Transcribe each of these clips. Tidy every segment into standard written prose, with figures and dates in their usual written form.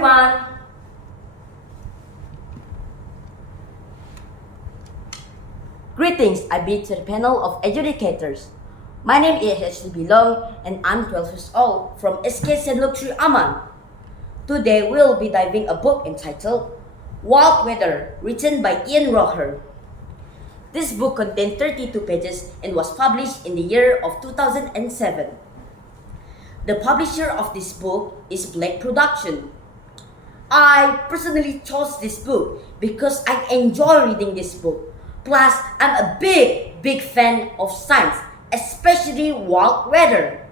everyone! Greetings, I bid to the panel of educators. My name is BILUNG and I'm 12 years old from SK Negeri AMAN. Today we'll be diving a book entitled Wild Weather, written by Ian Roher. This book contained 32 pages and was published in the year of 2007. The publisher of this book is Black Production. I personally chose this book because I enjoy reading this book. Plus, I'm a big fan of science, especially wild weather.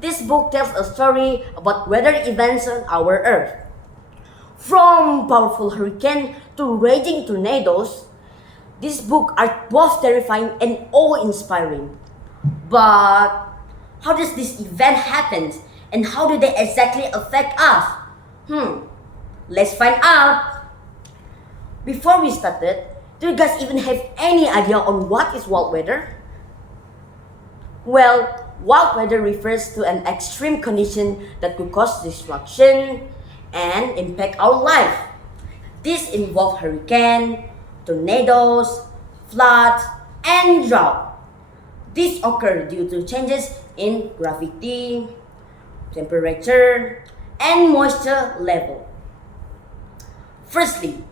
This book tells a story about weather events on our Earth. From powerful hurricanes to raging tornadoes, these books are both terrifying and awe-inspiring. But how does this event happen and how do they exactly affect us? Let's find out. Before we started, do you guys even have any idea on what is wild weather? Well, wild weather refers to an extreme condition that could cause destruction and impact our life. This involves hurricanes, tornadoes, floods, and drought. These occur due to changes in gravity, temperature, and moisture level. Firstly,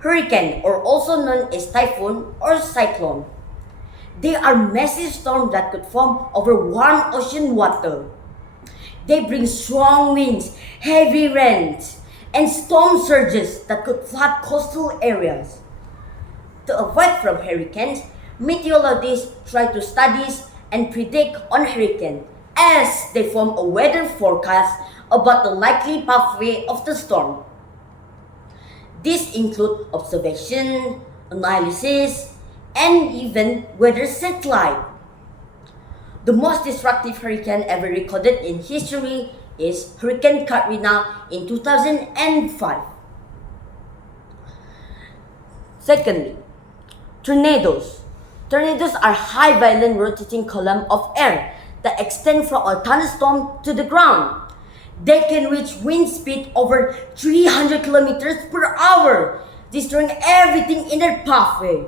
hurricane, or also known as typhoon or cyclone. They are massive storms that could form over warm ocean water. They bring strong winds, heavy rains, and storm surges that could flood coastal areas. To avoid from hurricanes, meteorologists try to study and predict on hurricanes as they form a weather forecast about the likely pathway of the storm. These include observation, analysis, and even weather satellite. The most destructive hurricane ever recorded in history is Hurricane Katrina in 2005. Secondly, tornadoes. Tornadoes are high violent rotating columns of air that extend from a thunderstorm to the ground. They can reach wind speed over 300 kilometers per hour, destroying everything in their pathway.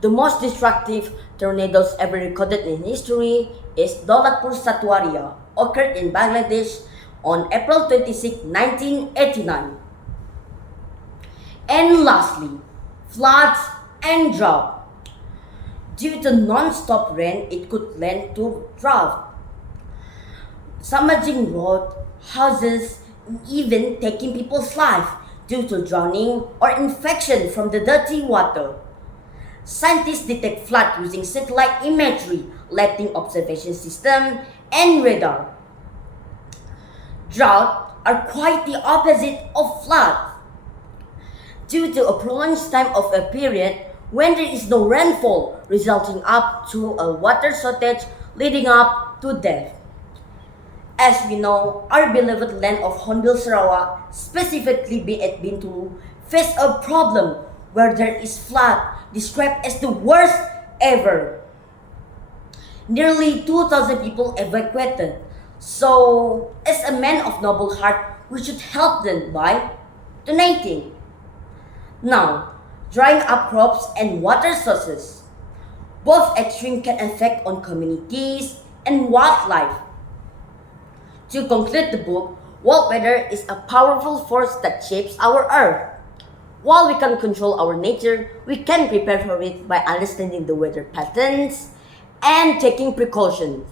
The most destructive tornadoes ever recorded in history is Daulatpur Satwaria, occurred in Bangladesh on April 26, 1989. And lastly, floods and drought. Due to non-stop rain, it could lead to drought, submerging roads, houses, and even taking people's lives due to drowning or infection from the dirty water. Scientists detect flood using satellite imagery, lighting observation system, and radar. Drought are quite the opposite of flood. Due to a prolonged time of a period when there is no rainfall, resulting up to a water shortage leading up to death. As we know, our beloved land of Hornbill Sarawak, specifically at BINTI, face a problem where there is flood described as the worst ever. Nearly 2,000 people evacuated. So, as a man of noble heart, we should help them by donating. Now, drying up crops and water sources. Both extremes can affect on communities and wildlife. To conclude the book, wild weather is a powerful force that shapes our Earth. While we can't control our nature, we can prepare for it by understanding the weather patterns and taking precautions.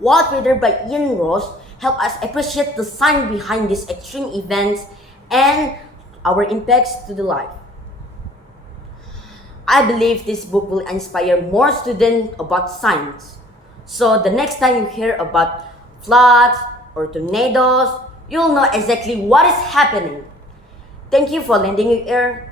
Wild Weather by Ian Roher help us appreciate the science behind these extreme events and our impacts to the life. I believe this book will inspire more students about science. So the next time you hear about floods or tornadoes, you'll know exactly what is happening. Thank you for lending your ear.